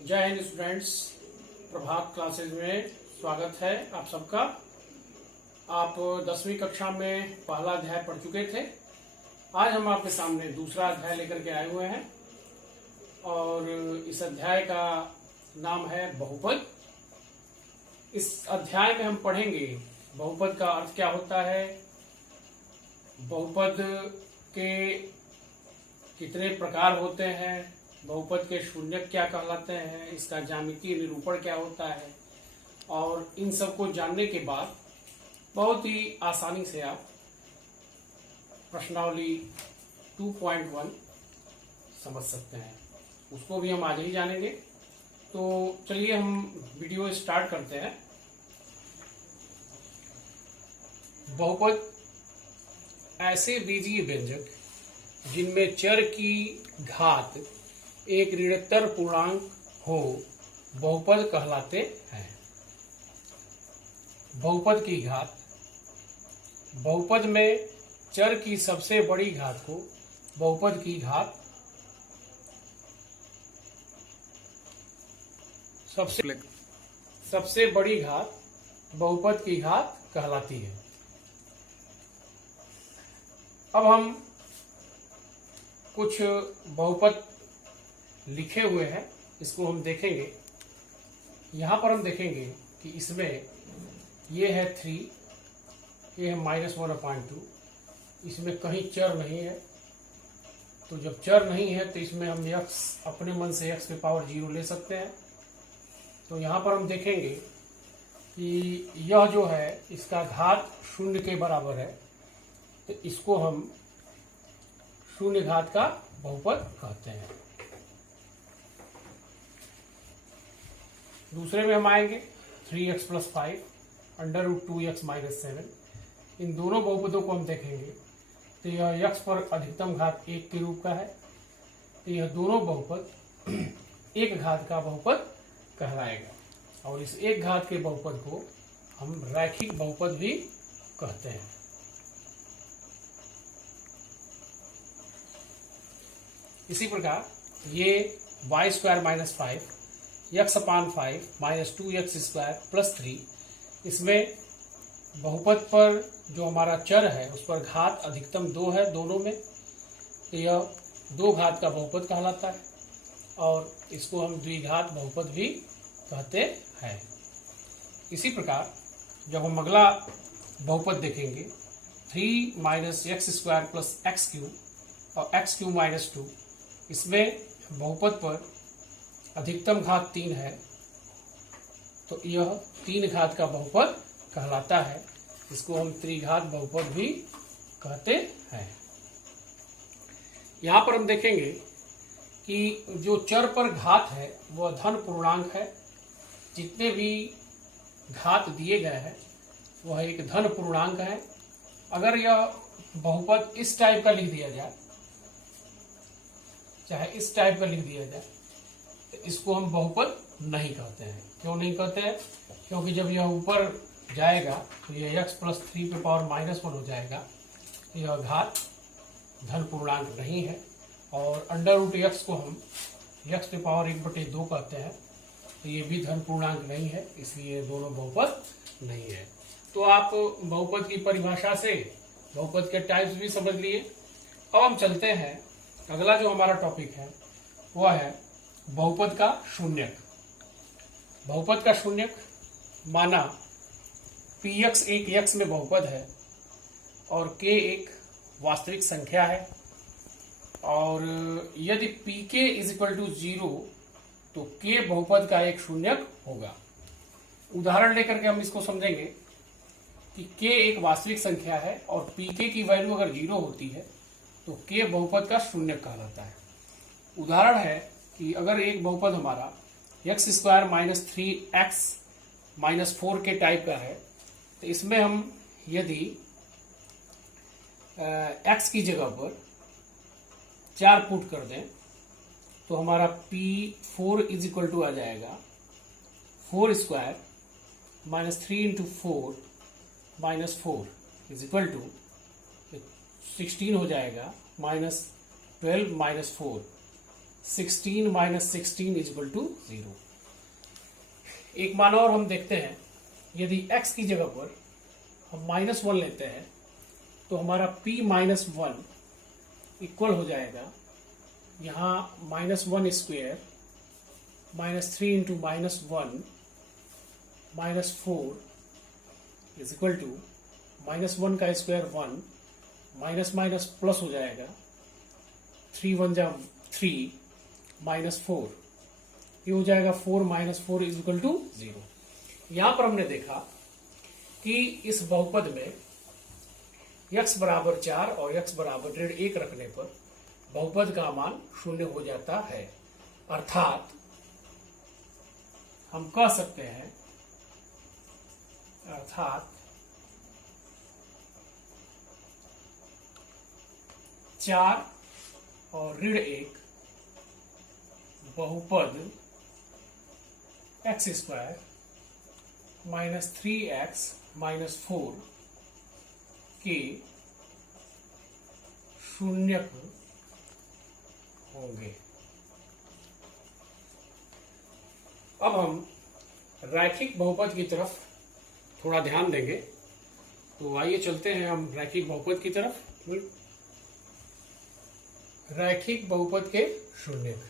जय हिंद स्टूडेंट्स, प्रभात क्लासेज में स्वागत है आप सबका। आप 10वीं कक्षा में पहला अध्याय पढ़ चुके थे। आज हम आपके सामने दूसरा अध्याय लेकर के आए हुए हैं और इस अध्याय का नाम है बहुपद। इस अध्याय में हम पढ़ेंगे बहुपद का अर्थ क्या होता है, बहुपद के कितने प्रकार होते हैं, बहुपद के शून्यक क्या कहलाते हैं, इसका ज्यामितीय निरूपण क्या होता है, और इन सब को जानने के बाद बहुत ही आसानी से आप प्रश्नावली 2.1 समझ सकते हैं। उसको भी हम आज ही जानेंगे। तो चलिए हम वीडियो स्टार्ट करते हैं। बहुपद ऐसे बीजीय व्यंजक जिनमें चर की घात एक ऋणोत्तर पूर्णांक हो बहुपद कहलाते हैं। बहुपद की घात, बहुपद में चर की सबसे बड़ी घात को बहुपद की घात सबसे बड़ी घात बहुपद की घात कहलाती है। अब हम कुछ बहुपद लिखे हुए हैं, इसको हम देखेंगे। यहां पर हम देखेंगे कि इसमें ये है 3, ये है -1/2। इसमें कहीं चर नहीं है, तो जब चर नहीं है तो इसमें हम x अपने मन से x की पावर 0 ले सकते हैं। तो यहां पर हम देखेंगे कि यह जो है इसका घात 0 के बराबर है, तो इसको हम शून्य घात का बहुपद कहते हैं। दूसरे में हम आएंगे 3x + 5 √2x - 7। इन दोनों बहुपदों को हम देखेंगे तो यह x पर अधिकतम घात 1 के रूप का है, तो यह दोनों बहुपद एक घात का बहुपद कहलाएगा। और इस एक घात के बहुपद को हम रैखिक बहुपद भी कहते हैं। इसी प्रकार ये y² - 5 x/5 -2x² + 3, इसमें बहुपद पर जो हमारा चर है उस पर घात अधिकतम 2 है दोनों में, तो यह 2 घात का बहुपद कहलाता है और इसको हम द्विघात बहुपद भी कहते हैं। इसी प्रकार जब हम अगला बहुपद देखेंगे 3 - x² + x³ और x³ - 2, इसमें बहुपद पर अधिकतम घात 3 है, तो यह 3 घात का बहुपद कहलाता है। इसको हम त्रिघात बहुपद भी कहते हैं। यहां पर हम देखेंगे कि जो चर पर घात है वह धन पूर्णांक है। जितने भी घात दिए गए हैं वह एक धन पूर्णांक है। अगर यह बहुपद इस टाइप का लिख दिया जाए, चाहे इस टाइप का लिख दिया जाए, तो इसको हम बहुपद नहीं कहते हैं। क्यों नहीं कहते हैं? क्योंकि जब यह ऊपर जाएगा तो यह x + 3 पे पावर -1 हो जाएगा। यह घात धन पूर्णांक नहीं है। और √x को हम x पे पावर 1/2 कहते हैं, तो ये भी धन पूर्णांक नहीं है, इसलिए दोनों बहुपद नहीं है। तो आप बहुपद की परिभाषा से बहुपद के टाइप्स भी समझ लिए। अब हम चलते हैं, अगला जो हमारा टॉपिक है वह है बहुपद का शून्यक। बहुपद का शून्यक माना px एक x में बहुपद है और k एक वास्तविक संख्या है, और यदि pk = 0 तो k बहुपद का एक शून्यक होगा। उदाहरण लेकर के हम इसको समझेंगे कि k एक वास्तविक संख्या है और pk की वैल्यू अगर 0 होती है तो k बहुपद का शून्यक कहलाता है। उदाहरण है कि अगर एक बहुपद हमारा x² - 3x - 4 के टाइप का है, तो इसमें हम यदि x की जगह पर 4 पुट कर दें तो हमारा p4 = आ जाएगा 4² - 3 × 4 - 4 = 16 हो जाएगा, -12 - 4 16 माइनस 16 इक्वल टू 0। एक मान और हम देखते हैं, यदि x की जगह पर हम -1 लेते हैं तो हमारा p माइनस 1 इक्वल हो जाएगा, यहाँ -1 square -3 into -1 -4 is equal to -1 का स्क्वायर 1 माइनस माइनस प्लस हो जाएगा, 3 1 जा 3 -4, ये हो जाएगा 4 - 4 इज इक्वल टू 0। यहां पर हमने देखा कि इस बहुपद में x बराबर 4 और x बराबर 1.5 रखने पर बहुपद का मान 0 हो जाता है। अर्थात हम कह सकते हैं, 4 और 1 बहुपद x² -3x -4 के शून्यक होंगे। अब हम रैखिक बहुपद की तरफ थोड़ा ध्यान देंगे, तो आइए चलते हैं हम रैखिक बहुपद की तरफ। रैखिक बहुपद के शून्यक,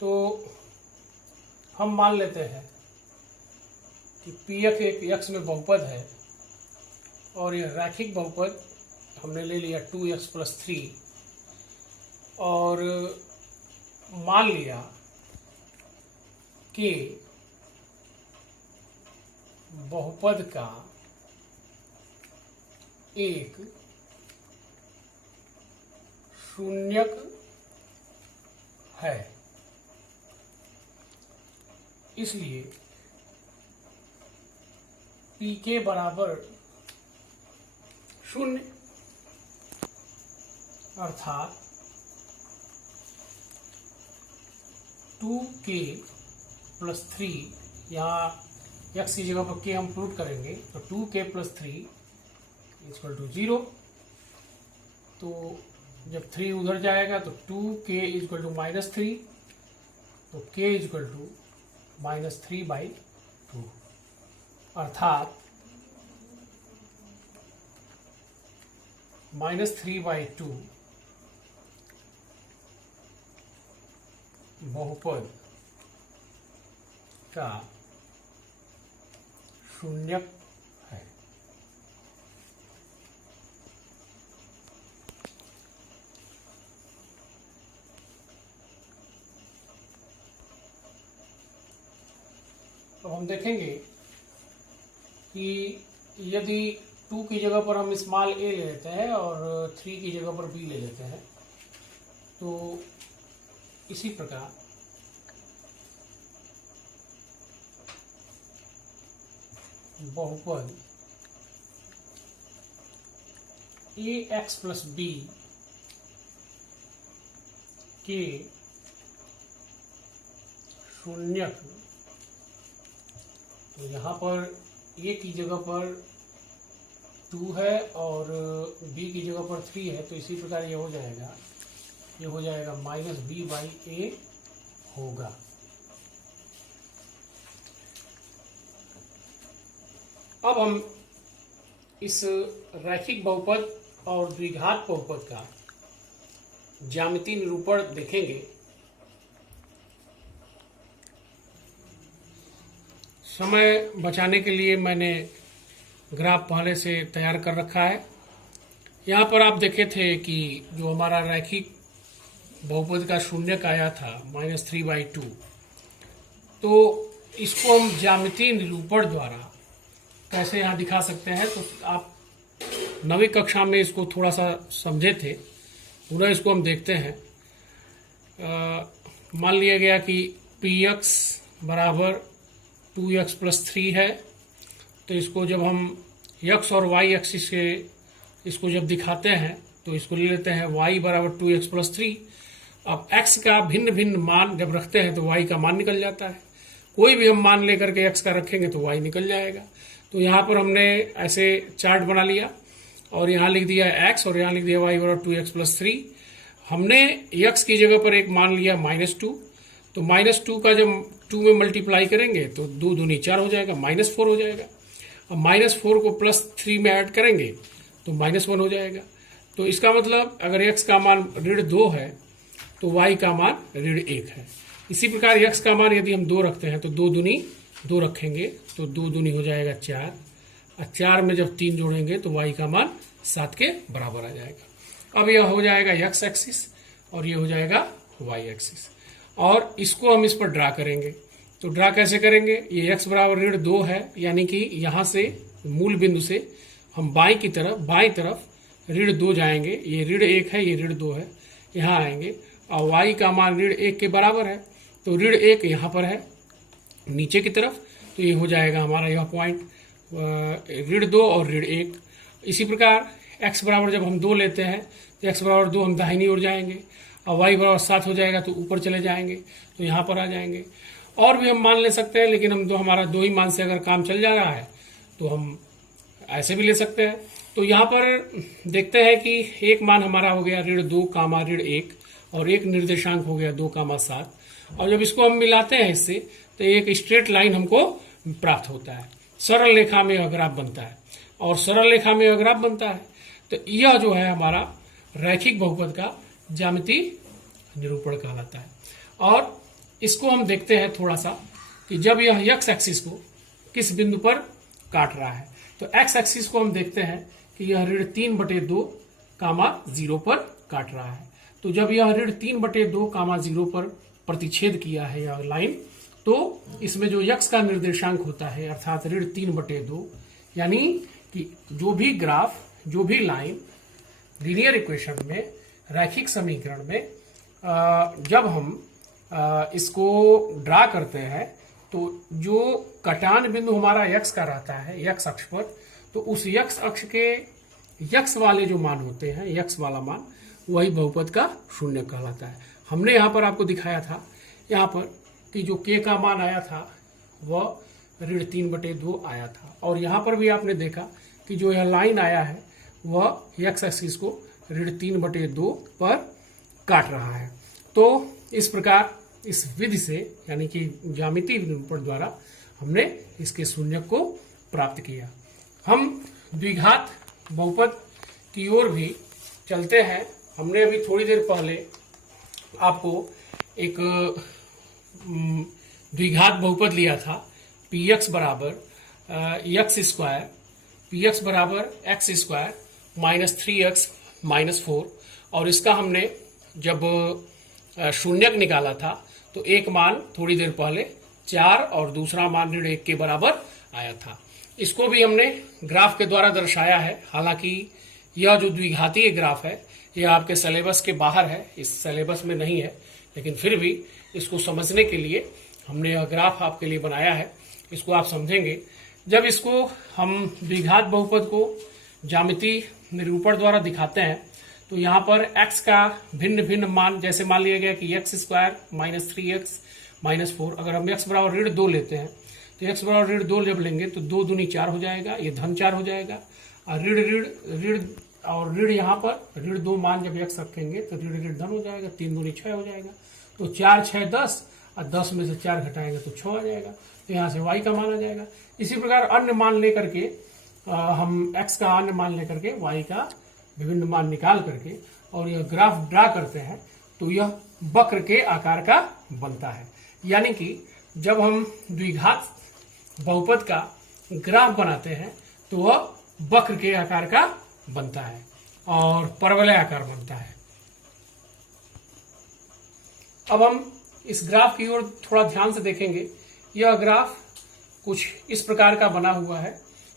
तो हम मान लेते हैं कि px एक x में बहुपद है और यह रैखिक बहुपद हमने ले लिया 2x + 3 और मान लिया कि बहुपद का एक शून्यक है। इसलिए p के बराबर 0, अर्थात 2k + 3, यहाँ x की जगह पर k हम पुट करेंगे तो 2k + 3 = 0। तो जब 3 उधर जाएगा तो 2k = -3, तो k = -3/2, अर्थात -3/2 बहुपद का शून्यक है। तो हम देखेंगे कि यदि 2 की जगह पर हम स्मॉल a ले लेते हैं और 3 की जगह पर b ले लेते हैं, तो इसी प्रकार बहुपद ax + b के शून्यक, तो यहाँ पर a की जगह पर 2 है और b की जगह पर 3 है, तो इसी प्रकार ये हो जाएगा -b/a होगा। अब हम इस रैखिक बहुपद और द्विघात बहुपद का ज्यामितीय निरूपण देखेंगे। समय बचाने के लिए मैंने ग्राफ पहले से तैयार कर रखा है। यहाँ पर आप देखे थे कि जो हमारा रैखिक बहुपद का शून्यक आया था -3/2, तो इसको हम ज्यामितीय निरूपण द्वारा कैसे यहाँ दिखा सकते हैं। तो आप 9वीं कक्षा में इसको थोड़ा सा समझे थे, पूरा इसको हम देखते हैं। मान लिया गया कि px बराबर 2x + 3 है, तो इसको जब हम x और y एक्सिस के इसको जब दिखाते हैं तो इसको ले लेते हैं y बराबर 2x + 3। अब x का भिन्न भिन्न मान जब रखते हैं तो y का मान निकल जाता है। कोई भी हम मान लेकर के x का रखेंगे तो y निकल जाएगा। तो यहाँ पर हमने ऐसे चार्ट बना लिया और यहाँ लिख दिया x और यहाँ लिख दिया y बराबर 2x + 3। हमने x की जगह पर एक मान लिया -2, तो -2 का जब 2 में मल्टीप्लाई करेंगे तो 2 दूनी 4 हो जाएगा, -4 हो जाएगा। अब -4 को +3 में ऐड करेंगे तो -1 हो जाएगा। तो इसका मतलब अगर x का मान -2 है तो y का मान -1 है। इसी प्रकार x का मान यदि हम 2 रखते हैं तो 2 दूनी 2 रखेंगे तो 2 दूनी हो जाएगा 4, और 4 में जब 3 जोड़ेंगे तो y का मान 7 के बराबर आ जाएगा। अब यह हो जाएगा x एक्सिस और ये हो जाएगा y एक्सिस, और इसको हम इस पर ड्रा करेंगे। तो ड्रा कैसे करेंगे, ये x बराबर -2 है, यानी कि यहाँ से मूल बिंदु से हम बाई तरफ -2 जाएंगे। ये -1 है, ये -2 है, यहाँ आएंगे और y का मान -1 के बराबर है, तो -1 यहाँ पर है नीचे की तरफ, तो ये हो जाएगा हमारा यह पॉइंट -2 और -1। इसी प्रकार x बराबर जब हम 2 लेते हैं तो x बराबर 2 हम दाहिनी ओर जाएंगे और y बराबर 7 हो जाएगा तो ऊपर चले जाएंगे, तो यहाँ पर आ जाएंगे। और भी हम मान ले सकते हैं, लेकिन हमारा 2 ही मान से अगर काम चल जा रहा है तो हम ऐसे भी ले सकते हैं। तो यहाँ पर देखते हैं कि एक मान हमारा हो गया -2, -1 और एक निर्देशांक हो गया 2, 7, और जब इसको हम मिलाते हैं इससे तो एक स्ट्रेट लाइन हमको प्राप्त होता है। सरल रेखा में यह ग्राफ बनता है, और सरल रेखा में यह ग्राफ बनता है तो यह जो है हमारा रैखिक बहुपद का ज्यामितीय निरूपण कहलाता है। और इसको हम देखते हैं थोड़ा सा कि जब यह x एक्सिस को किस बिंदु पर काट रहा है, तो x एक्सिस को हम देखते हैं कि यह -3/2, 0 पर काट रहा है। तो जब यह -3/2, 0 पर प्रतिच्छेद किया है यह लाइन, तो इसमें जो x का निर्देशांक होता है अर्थात -3/2, यानी कि जो भी ग्राफ, जो भी लाइन लीनियर इक्वेशन में, रैखिक समीकरण में जब हम इसको ड्रा करते हैं तो जो कटान बिंदु हमारा x का रहता है x अक्ष पर, तो उस x अक्ष के x वाले जो मान होते हैं, x वाला मान, वही बहुपद का शून्य कहलाता है। हमने यहाँ पर आपको दिखाया था यहाँ पर कि जो k का मान आया था वह -3/2 आया था, और यहाँ पर भी आपने देखा कि जो यह लाइन आया है वह x एक्सिस को -3/2 पर काट रहा है। तो इस प्रकार इस विधि से, यानी कि ज्यामितीय निरूपण द्वारा, हमने इसके शून्य को प्राप्त किया। हम द्विघात बहुपद की ओर भी चलते हैं। हमने अभी थोड़ी देर पहले आपको एक द्विघात बहुपद लिया था, px बराबर x², px बराबर x² -3x -4, और इसका हमने जब शून्यक निकाला था तो एक मान थोड़ी देर पहले 4 और दूसरा मान -1 के बराबर आया था। इसको भी हमने ग्राफ के द्वारा दर्शाया है। हालांकि यह जो द्विघातीय ग्राफ है यह आपके सिलेबस के बाहर है, इस सिलेबस में नहीं है, लेकिन फिर भी इसको समझने के लिए हमने यह ग्राफ आपके लिए बनाया है। इसको आप समझेंगे जब इसको हम द्विघात बहुपद को ज्यामितीय निरूपण द्वारा दिखाते हैं, तो यहाँ पर x का भिन्न भिन्न मान, जैसे मान लिया गया कि x² -3x -4, अगर हम x बराबर -2 लेते हैं तो x बराबर -2 जब लेंगे तो 2 दूनी 4 हो जाएगा, ये -4 हो जाएगा, और ऋण यहाँ पर -2 मान जब x रखेंगे तो ऋण धन हो जाएगा, 3 दूनी 6 हो जाएगा, तो 4 6 10, और 10 में से 4 घटाएंगे तो 6 आ जाएगा, तो यहाँ से y का मान आ जाएगा। इसी प्रकार अन्य मान लेकर के हम x का अन्य मान लेकर के y का विभिन्न मान निकाल करके और यह ग्राफ ड्रा करते हैं, तो यह वक्र के आकार का बनता है। यानी कि जब हम द्विघात बहुपद का ग्राफ बनाते हैं तो वह वक्र के आकार का बनता है और परवलय आकार बनता है। अब हम इस ग्राफ की ओर थोड़ा ध्यान से देखेंगे। यह ग्राफ कुछ इस प्रकार का बना हुआ है,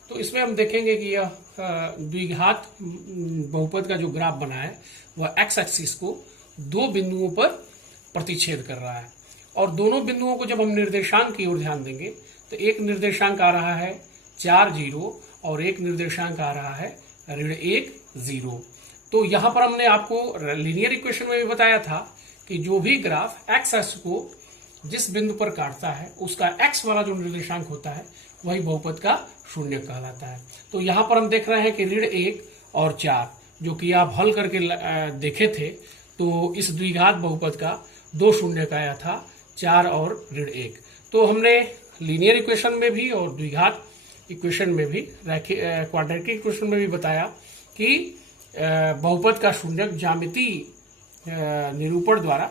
तो इसमें हम देखेंगे कि यह द्विघात बहुपद का जो ग्राफ बना है वह x एक्सिस को 2 बिंदुओं पर प्रतिच्छेद कर रहा है, और दोनों बिंदुओं को जब हम निर्देशांक की ओर ध्यान देंगे तो एक निर्देशांक आ रहा है 4 0 और एक निर्देशांक आ रहा है -1 0। तो यहाँ पर हमने आपको लीनियर इक्वेशन में भी बताया था कि जो भी ग्राफ x एक्सिस को जिस बिंदु पर काटता है उसका x वाला जो निर्देशांक होता है वही बहुपद का शून्य कहलाता है। तो यहाँ पर हम देख रहे हैं कि ऋण 1 और 4 जो कि आप हल करके देखे थे, तो इस द्विघात बहुपद का 2 शून्य का आया था 4 और ऋण 1। तो हमने लीनियर इक्वेशन में भी और द्विघात इक्वेशन में भी, क्वाड्रेटिक इक्वेशन में भी बताया कि बहुपद का शून्यक ज्यामितीय निरूपण द्वारा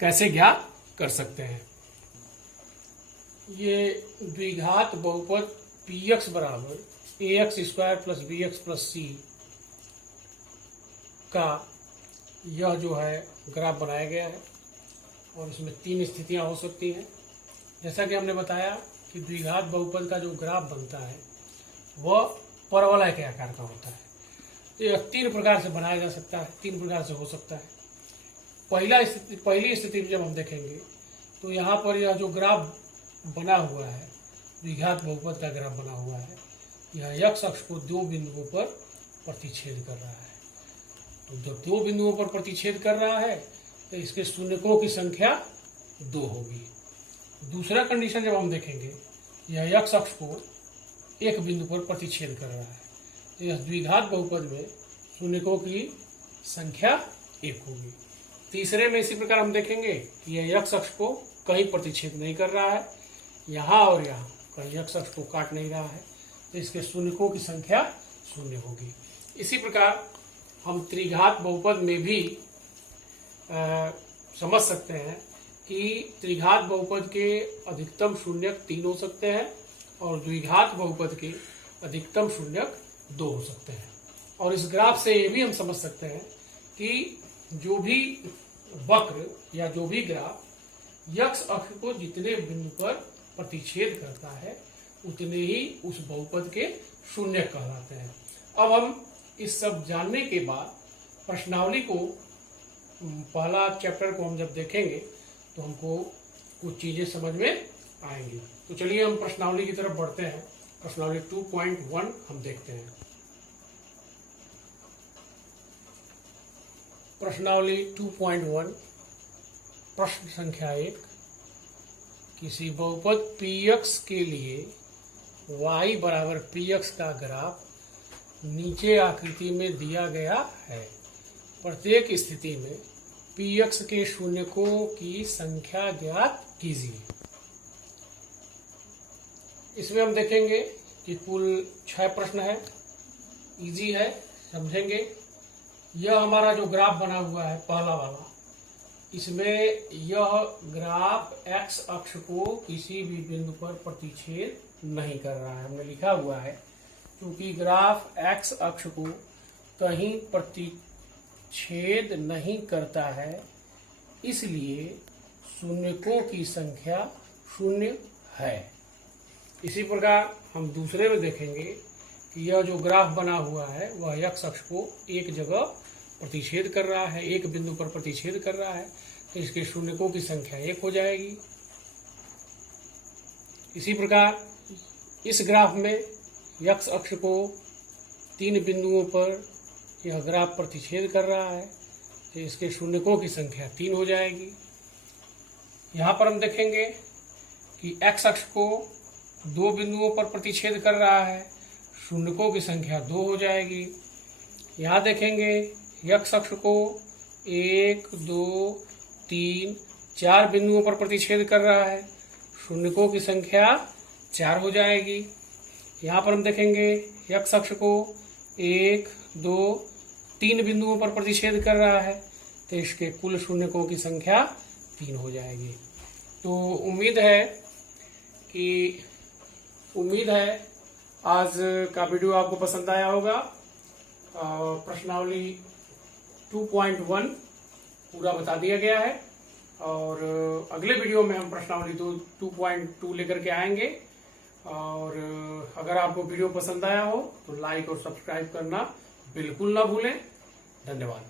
कैसे ज्ञात कर सकते हैं। ये द्विघात बहुपद px बराबर ax square plus bx plus c का यह जो है ग्राफ बनाया गया है और इसमें 3 स्थितियां हो सकती हैं। जैसा कि हमने बताया कि द्विघात बहुपद का जो ग्राफ बनता है वह परवलय के आकार का होता है। तो यह 3 प्रकार से बनाया जा सकता है, 3 प्रकार से हो सकता है। पहली स्थिति में जब हम देखेंगे तो यहाँ पर यह जो ग्राफ बना हुआ है, द्विघात बहुपद का ग्राफ बना हुआ है, यह x अक्ष को 2 बिंदुओं पर प्रतिच्छेद कर रहा है। तो जब 2 बिंदुओं पर प्रतिच्छेद कर रहा है तो इसके शून्यकों की संख्या 2 होगी। दूसरा कंडीशन जब हम देखेंगे, यह x अक्ष को 1 बिंदु पर प्रतिच्छेद कर रहा है, तो यह द्विघात बहुपद में शून्यकों की संख्या 1 होगी। तीसरे में इसी प्रकार हम देखेंगे कि यह x अक्ष को कहीं प्रतिच्छेद नहीं कर रहा है, यहाँ और यहाँ कहीं x अक्ष को काट नहीं रहा है, तो इसके शून्यकों की संख्या 0 होगी। इसी प्रकार हम त्रिघात बहुपद में भी समझ सकते हैं कि त्रिघात बहुपद के अधिकतम शून्यक 3 हो सकते हैं और द्विघात बहुपद के अधिकतम शून्यक 2 हो सकते हैं। और इस ग्राफ से ये भी हम समझ सकते हैं कि जो भी वक्र या जो भी ग्राफ x अक्ष को जितने बिंदु पर प्रतिच्छेद करता है उतने ही उस बहुपद के शून्यक कहलाते हैं। अब हम इस सब जानने के बाद प्रश्नावली को, पहला चैप्टर को हम जब देखेंगे तो हमको कुछ चीजें समझ में आएंगी। तो चलिए हम प्रश्नावली की तरफ बढ़ते हैं। प्रश्नावली 2.1 हम देखते हैं। प्रश्नावली 2.1 प्रश्न संख्या 1, किसी बहुपद px के लिए y बराबर px का ग्राफ नीचे आकृति में दिया गया है। प्रत्येक स्थिति में px के शून्यकों की संख्या ज्ञात कीजिए। इसमें हम देखेंगे कि कुल 6 प्रश्न है, इजी है, समझेंगे। यह हमारा जो ग्राफ बना हुआ है पहला वाला, इसमें यह ग्राफ x अक्ष को किसी भी बिंदु पर प्रतिच्छेद नहीं कर रहा है। हमने लिखा हुआ है क्योंकि ग्राफ x अक्ष को कहीं प्रतिच्छेद नहीं करता है, इसलिए शून्यकों की संख्या 0 है। इसी प्रकार हम दूसरे में देखेंगे कि यह जो ग्राफ बना हुआ है वह x अक्ष को एक जगह प्रतिच्छेद कर रहा है, एक बिंदु पर प्रतिच्छेद कर रहा है, तो इसके शून्यकों की संख्या 1 हो जाएगी। इसी प्रकार इस ग्राफ में x अक्ष को 3 बिंदुओं पर यह ग्राफ प्रतिच्छेद कर रहा है, तो इसके शून्यकों की संख्या 3 हो जाएगी। यहाँ पर हम देखेंगे कि x अक्ष को 2 बिंदुओं पर प्रतिच्छेद कर रहा है, शून्यकों की संख्या 2 हो जाएगी। यहाँ देखेंगे x अक्ष को 1, 2, 3, 4 बिंदुओं पर प्रतिच्छेद कर रहा है, शून्यकों की संख्या 4 हो जाएगी। यहाँ पर हम देखेंगे x अक्ष को 1, 2, 3 बिंदुओं पर प्रतिच्छेद कर रहा है, तो इसके कुल शून्यकों की संख्या 3 हो जाएगी। तो उम्मीद है आज का वीडियो आपको पसंद आया होगा। प्रश्नावली 2.1 पूरा बता दिया गया है और अगले वीडियो में हम प्रश्नावली 2.2 लेकर के आएंगे। और अगर आपको वीडियो पसंद आया हो तो लाइक और सब्सक्राइब करना बिल्कुल ना भूलें। धन्यवाद।